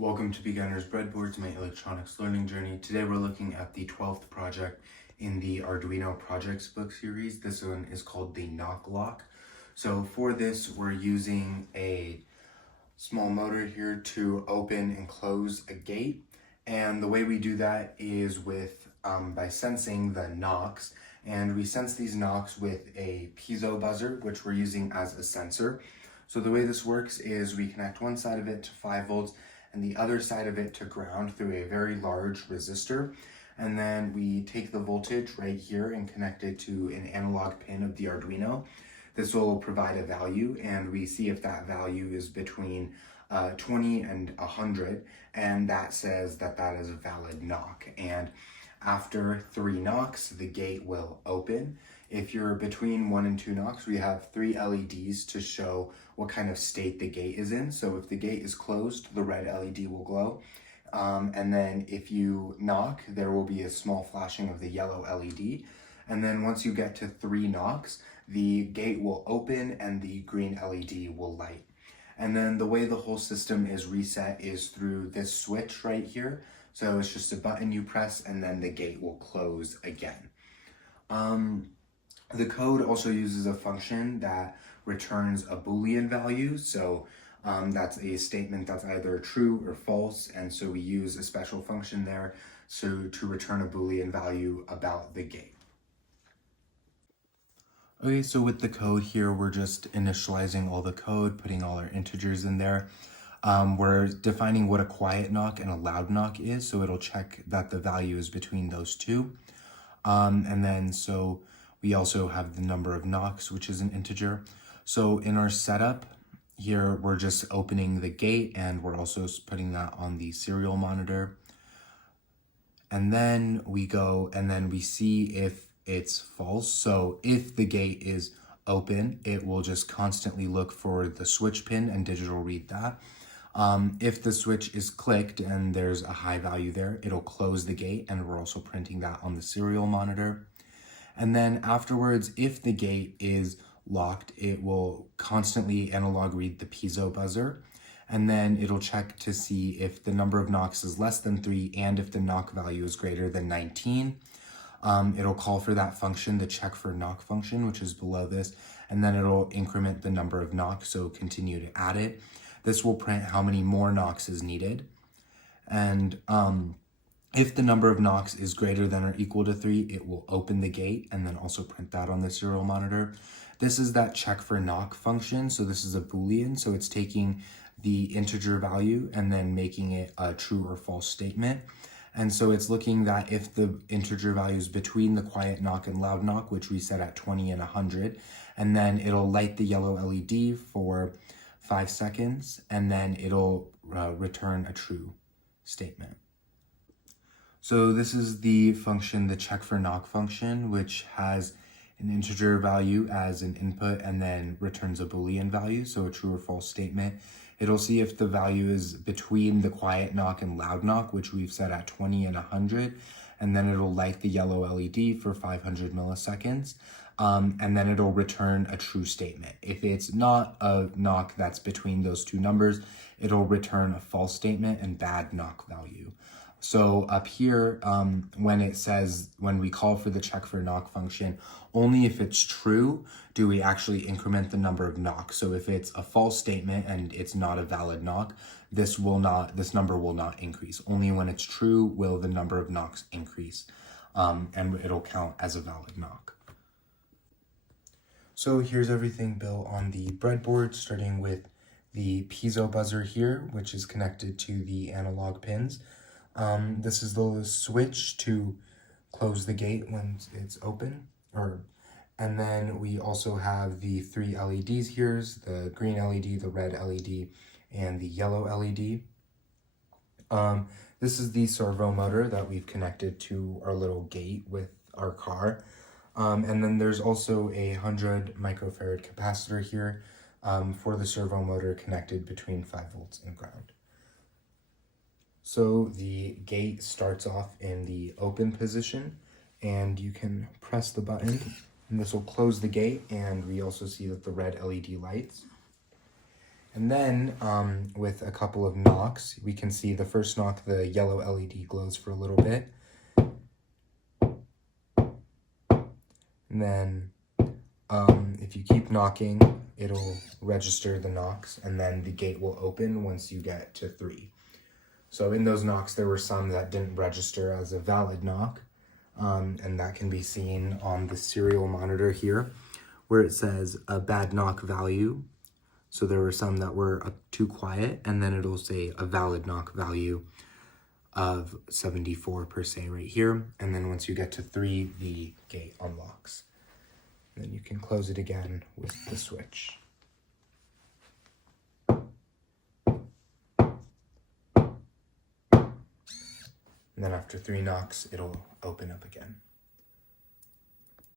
Welcome to Beginner's Breadboards, my electronics learning journey. Today we're looking at the 12th project in the Arduino projects book series. This one is called the knockVal. So for this, we're using a small motor here to open and close a gate. And the way we do that is by sensing the knocks. And we sense these knocks with a piezo buzzer, which we're using as a sensor. So the way this works is we connect one side of it to 5 volts and the other side of it to ground through a very large resistor. And then we take the voltage right here and connect it to an analog pin of the Arduino. This will provide a value, and we see if that value is between 20 and 100, and that says that that is a valid knock. And after 3 knocks, the gate will open. If you're between 1 and 2 knocks, we have 3 LEDs to show what kind of state the gate is in. So if the gate is closed, the red LED will glow. And then if you knock, there will be a small flashing of the yellow LED. And then once you get to 3 knocks, the gate will open and the green LED will light. And then the way the whole system is reset is through this switch right here. So it's just a button you press and then the gate will close again. The code also uses a function that returns a boolean value. So that's a statement that's either true or false. And so we use a special function there to return a boolean value about the gate. Okay, so with the code here, we're just initializing all the code, putting all our integers in there. We're defining what a quietKnock and a loudKnock is, so it'll check that the value is between those two. And then so we also have the number of knocks, which is an integer. So in our setup here, we're just opening the gate and we're also putting that on the serial monitor. And then we go and then we see if it's false. So if the gate is open, it will just constantly look for the switchPin and digitalRead that. If the switch is clicked and there's a high value there, it'll close the gate, and we're also printing that on the serial monitor. And then afterwards, if the gate is locked, it will constantly analog read the piezo buzzer, and then it'll check to see if the number of knocks is less than 3 and if the knock value is greater than 19. It'll call for that function, the check for knock function, which is below this, and then it'll increment the number of knocks, so continue to add it. This will print how many more knocks is needed. And if the number of knocks is greater than or equal to 3, it will open the gate and then also print that on the serial monitor. This is that check for knock function. So this is a boolean. So it's taking the integer value and then making it a true or false statement. And so it's looking that if the integer value is between the quietKnock and loudKnock, which we set at 20 and 100, and then it'll light the yellow LED for 5 seconds, and then it'll return a true statement. So this is the function, the check for knock function, which has an integer value as an input and then returns a boolean value, so a true or false statement. It'll see if the value is between the quietKnock and loudKnock, which we've set at 20 and 100, and then it'll light the yellow LED for 500 milliseconds, and then it'll return a true statement. If it's not a knock that's between those two numbers, it'll return a false statement and bad knock value. So up here, when we call for the check for knock function, only if it's true do we actually increment the number of knocks. So if it's a false statement and it's not a valid knock, this number will not increase. Only when it's true will the number of knocks increase, and it'll count as a valid knock. So here's everything built on the breadboard, starting with the piezo buzzer here, which is connected to the analog pins. This is the switch to close the gate when it's open, and then we also have the 3 LEDs here, the green LED, the red LED, and the yellow LED. This is the servo motor that we've connected to our little gate with our car. And then there's also a 100 microfarad capacitor here for the servo motor connected between 5 volts and ground. So the gate starts off in the open position, and you can press the button and this will close the gate, and we also see that the red LED lights. And then with a couple of knocks, we can see the first knock, the yellow LED glows for a little bit. And then if you keep knocking, it'll register the knocks, and then the gate will open once you get to 3. So in those knocks, there were some that didn't register as a valid knock, and that can be seen on the serial monitor here, where it says a bad knock value. So there were some that were too quiet, and then it'll say a valid knock value of 74 per se right here. And then once you get to 3, the gate unlocks. And then you can close it again with the switch. And then after 3 knocks, it'll open up again.